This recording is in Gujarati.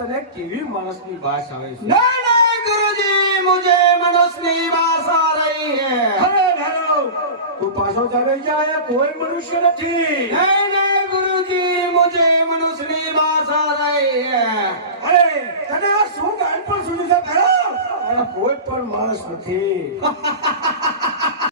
તને કેવી માણસની ભાષ આવે છે? नहीं नहीं गुरुजी मुझे मनुष्य की बात आ रही है અરે ભૈરવ, તું પાછો ચાલે જા, એ કોઈ મનુષ્ય નથી. नहीं नहीं गुरुजी मुझे मनुष्य की बात आ रही है અરે તને આ શું ગાન પણ સુન્યું છે ભૈરવ? આ કોઈ પણ માણસ નથી.